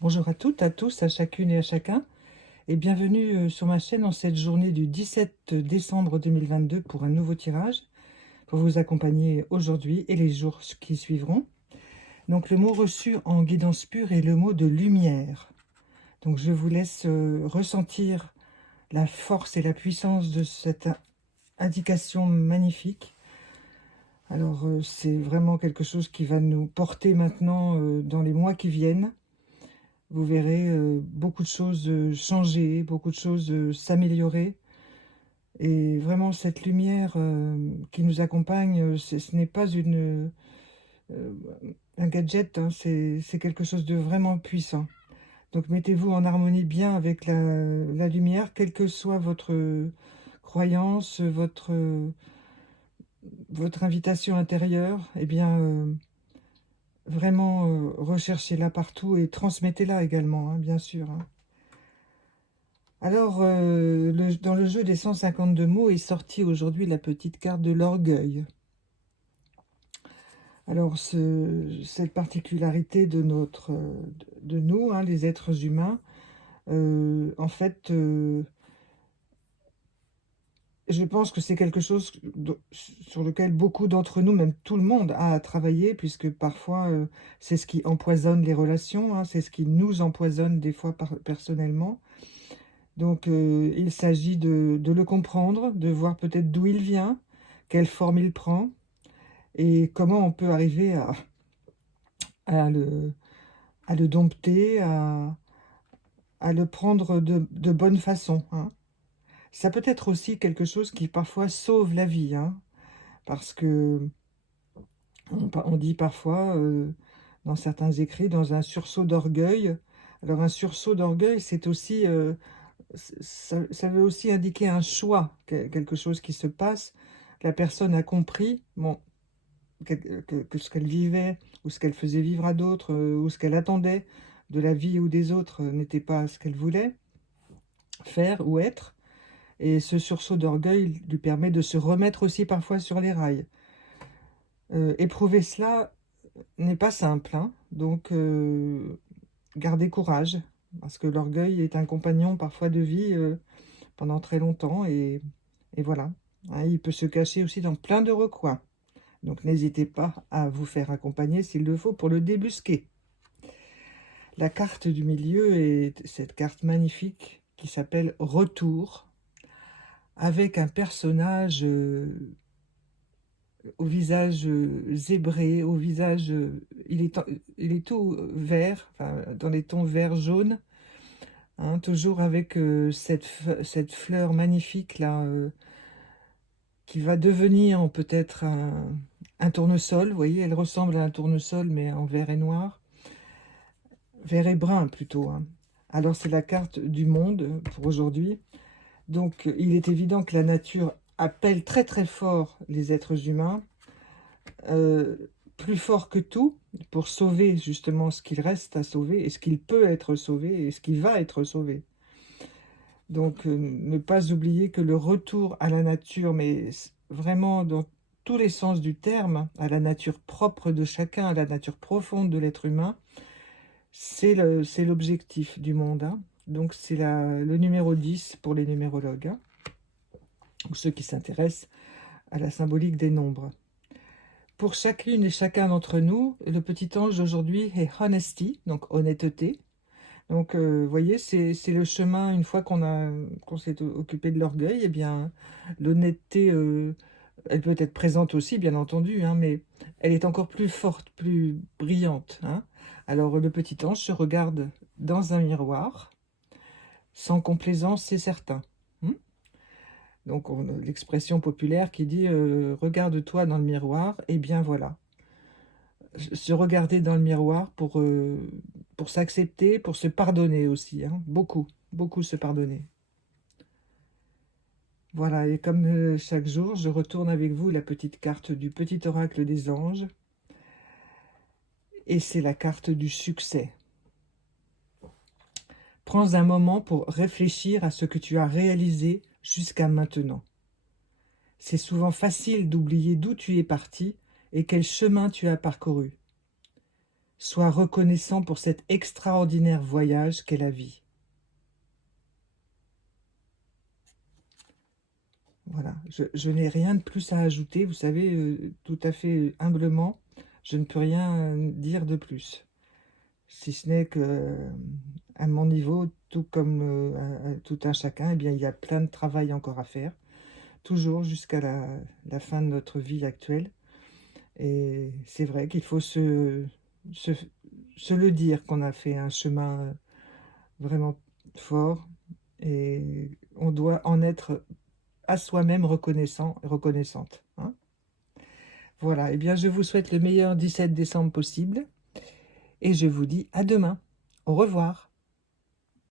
Bonjour à toutes, à tous, à chacune et à chacun, et bienvenue sur ma chaîne en cette journée du 17 décembre 2022 pour un nouveau tirage, pour vous accompagner aujourd'hui et les jours qui suivront. Donc le mot reçu en guidance pure est le mot de lumière. Donc je vous laisse ressentir la force et la puissance de cette indication magnifique. Alors c'est vraiment quelque chose qui va nous porter maintenant dans les mois qui viennent. Vous verrez beaucoup de choses changer, beaucoup de choses s'améliorer. Et vraiment, cette lumière qui nous accompagne, ce n'est pas euh, un gadget, hein, c'est quelque chose de vraiment puissant. Donc mettez-vous en harmonie bien avec la lumière, quelle que soit votre croyance, votre invitation intérieure. Eh bien, vraiment, recherchez-la partout et transmettez-la également, hein, bien sûr, hein. Alors, dans le jeu des 152 mots est sortie aujourd'hui la petite carte de l'orgueil. Alors, cette particularité de nous, hein, les êtres humains, en fait, je pense que c'est quelque chose sur lequel beaucoup d'entre nous, même tout le monde, a à travailler, puisque parfois, c'est ce qui empoisonne les relations, hein, c'est ce qui nous empoisonne des fois personnellement. Donc, il s'agit de le comprendre, de voir peut-être d'où il vient, quelle forme il prend et comment on peut arriver à le à le dompter, à le prendre de bonne façon, hein. Ça peut être aussi quelque chose qui parfois sauve la vie, hein, parce qu'on on dit parfois, dans certains écrits, dans un sursaut d'orgueil. Alors un sursaut d'orgueil, c'est aussi, ça veut aussi indiquer un choix, quelque chose qui se passe. La personne a compris, bon, que ce qu'elle vivait ou ce qu'elle faisait vivre à d'autres, ou ce qu'elle attendait de la vie ou des autres, n'était pas ce qu'elle voulait faire ou être. Et ce sursaut d'orgueil lui permet de se remettre aussi parfois sur les rails. Éprouver cela n'est pas simple, hein, donc gardez courage, parce que l'orgueil est un compagnon parfois de vie pendant très longtemps, et voilà, hein, il peut se cacher aussi dans plein de recoins. Donc n'hésitez pas à vous faire accompagner s'il le faut pour le débusquer. La carte du milieu est cette carte magnifique qui s'appelle Retour, avec un personnage au visage zébré, au visage, il est tout vert, enfin, dans les tons vert-jaune, hein, toujours avec cette fleur magnifique là, qui va devenir peut-être un tournesol. Vous voyez, elle ressemble à un tournesol, mais en vert et noir. Vert et brun plutôt, hein. Alors c'est la carte du monde pour aujourd'hui. Donc il est évident que la nature appelle très très fort les êtres humains, plus fort que tout, pour sauver justement ce qu'il reste à sauver, et ce qu'il peut être sauvé, et ce qui va être sauvé. Donc ne pas oublier que le retour à la nature, mais vraiment dans tous les sens du terme, à la nature propre de chacun, à la nature profonde de l'être humain, c'est l'objectif du monde, hein. Donc c'est le numéro 10 pour les numérologues, hein, ou ceux qui s'intéressent à la symbolique des nombres. Pour chacune et chacun d'entre nous, le petit ange d'aujourd'hui est honesty, donc honnêteté. Donc, vous voyez, c'est le chemin, une fois qu'on s'est occupé de l'orgueil, eh bien, l'honnêteté, elle peut être présente aussi, bien entendu, hein, mais elle est encore plus forte, plus brillante, hein. Alors, le petit ange se regarde dans un miroir, sans complaisance, c'est certain. Hmm. Donc, l'expression populaire qui dit regarde-toi dans le miroir, et bien voilà. Se regarder dans le miroir pour s'accepter, pour se pardonner aussi, hein. Beaucoup, beaucoup se pardonner. Voilà, et comme chaque jour, je retourne avec vous la petite carte du petit oracle des anges. Et c'est la carte du succès. Prends un moment pour réfléchir à ce que tu as réalisé jusqu'à maintenant. C'est souvent facile d'oublier d'où tu es parti et quel chemin tu as parcouru. Sois reconnaissant pour cet extraordinaire voyage qu'est la vie. Voilà, je n'ai rien de plus à ajouter, vous savez, tout à fait humblement, je ne peux rien dire de plus. Si ce n'est que, à mon niveau, tout comme à tout un chacun, eh bien, il y a plein de travail encore à faire, toujours jusqu'à la fin de notre vie actuelle. Et c'est vrai qu'il faut se, se le dire qu'on a fait un chemin vraiment fort et on doit en être à soi-même reconnaissant, reconnaissante, hein. Voilà, eh bien, je vous souhaite le meilleur 17 décembre possible et je vous dis à demain. Au revoir.